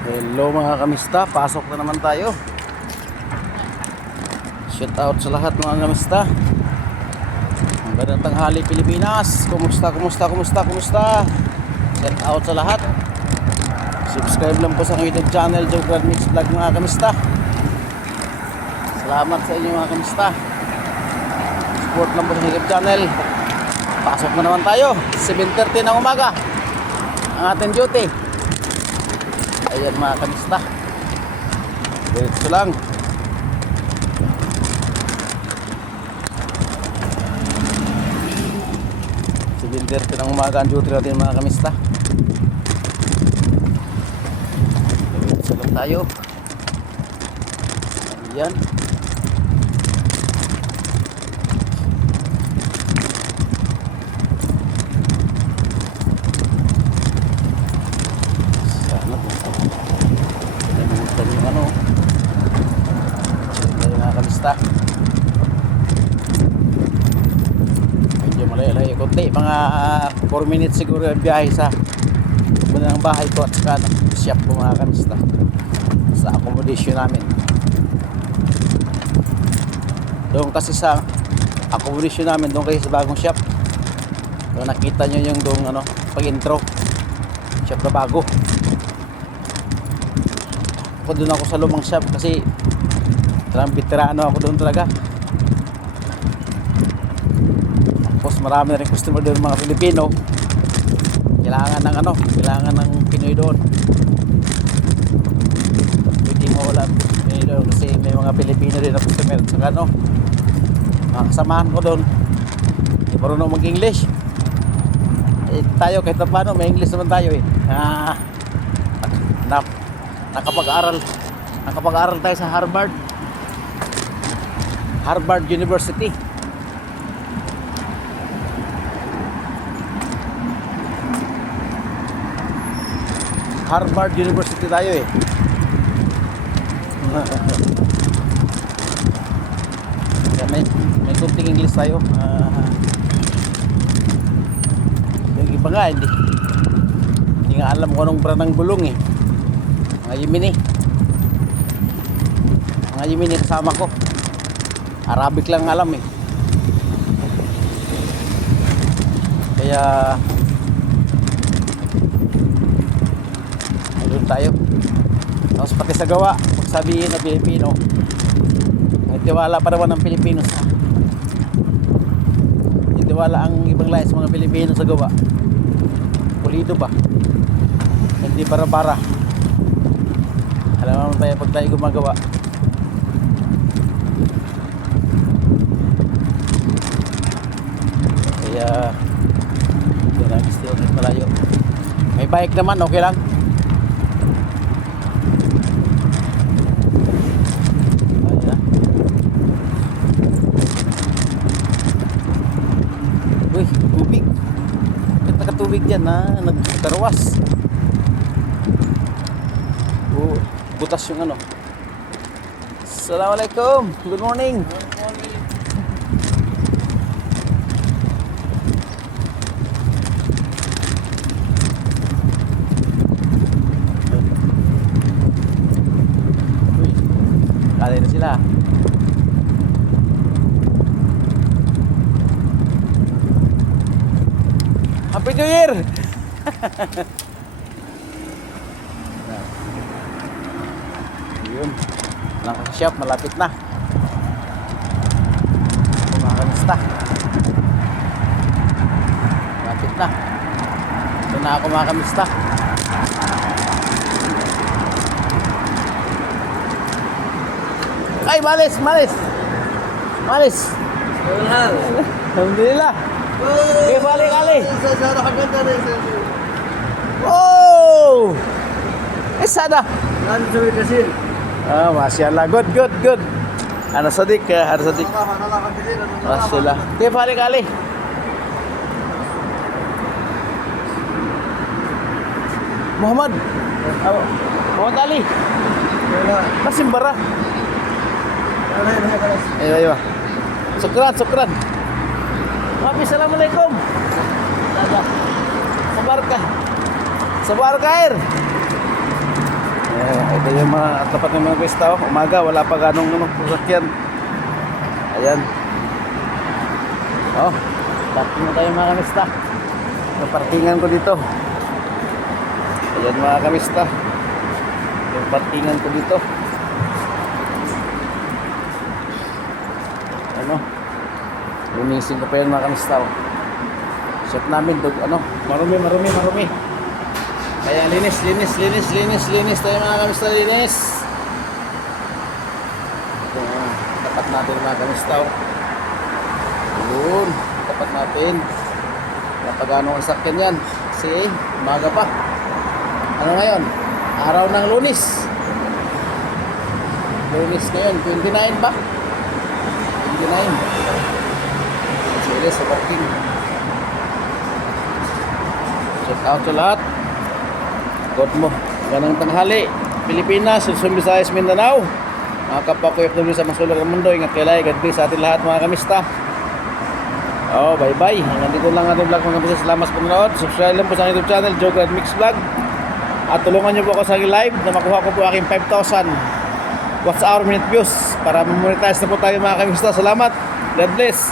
Hello mga kamista, pasok na naman tayo. Shout out sa lahat mga kamista. Magandang tanghali Pilipinas. Kumusta? Shout out sa lahat. Subscribe lang po sa aking YouTube channel, Joe Grad Mix Vlog mga kamista. Salamat sa inyo mga kamista. Support lang po sa YouTube channel. Pasok na naman tayo. 7:30 ng umaga ang ating duty. Ayan mga kamista, diretso lang. Sige, ng umaga ang duty natin mga kamista. Diretso lang tayo. Ayan. Medyo malay-lay konti, mga 4 minutes siguro ang biyahe sa muna ng bahay ko at saka ng shop ko mga kamista, sa accommodation namin doon. Kasi sa accommodation namin doon kayo sa bagong shop, doon nakita nyo yung doon pag intro shop na bago. Ako doon ako sa lumang shop kasi talagang veterano ako doon talaga. Tapos marami rin customer doon mga Pilipino. Kailangan ng Pinoy doon. Hindi mo wala Pinoy doon kasi may mga Pilipino din na customer. Saka mga kasamahan ko doon hindi marunong mag-English. Tayo kahit paano may English naman tayo nakapag-aral tayo sa Harvard University. Harvard University tayo may kunting English tayo. Yung iba nga hindi nga alam kung anong brand ng gulong mga Yemeni kasama ko, Arabic lang alam kaya doon tayo. Tapos pati sa gawa, pag sabihin na Pilipino, may tiwala pa naman ng Pilipino sa tiwala ang ibang lahi sa mga Pilipino sa gawa. Pulido ba? Hindi bara-bara. Alam naman tayo pag tayo gumagawa. Kaya yan ang gusto ng malayo. May bike naman, okay lang. Ayan. Uy, tubig. Nakatubig dyan nagkarwas. Butas yung Assalamualaikum, good morning. Kali na sila. Happy New Year! Yun. Lang sa shop, malapit na. Mga kanista. Malapit na. Ito na ako mga kanista. Ay, malis. Alhamdulillah. Okay, balik kali. Oh! Sana. Masyaallah. Good. Ana Sadiq. Masyaallah. Okay, balik kali. Muhammad Ali. Masimbara. Ayo. Syukran. Maaf, assalamualaikum. Sabar ka. Sabar ka, Ito yung mga tapat ng mga pista. Oh. Umaga, wala pa ganong sasakyan. Ayan. Oh, parking na tayo mga kamista. Yung parkingan ko dito. Ayan mga kamista. Yung parkingan ko dito. Ano? Lumisin ko pa yan mga kamista. Oh. Shop namin, marumi. Kaya linis tayo mga kamista, linis. Ito, tapat natin mga kamista. Oh. Yun, tapat natin. Napagano ang sakyan yan. Kasi umaga pa. Ano ngayon? Araw ng Lunes. Lunes ngayon, 29 ba? 29. Sige, sa parking. Shout out sa lahat. God mo. Ganang tanghali. Pilipinas, Luzon, Visayas, Mindanao. Mga kapwa ko FW sa mga sulok ng mundo. Ingat kayo lagi. God bless sa atin lahat mga kamista. Oh, bye-bye. Hanggang dito lang ating vlog mga kamista. Salamat sa panonood. Subscribe lang po sa YouTube channel, Joker Mix Vlog. At tulungan niyo po ako sa aking live na makuha ko po aking 5,000 watch hour minute views para monetize na po tayo mga kamista. Salamat. God bless.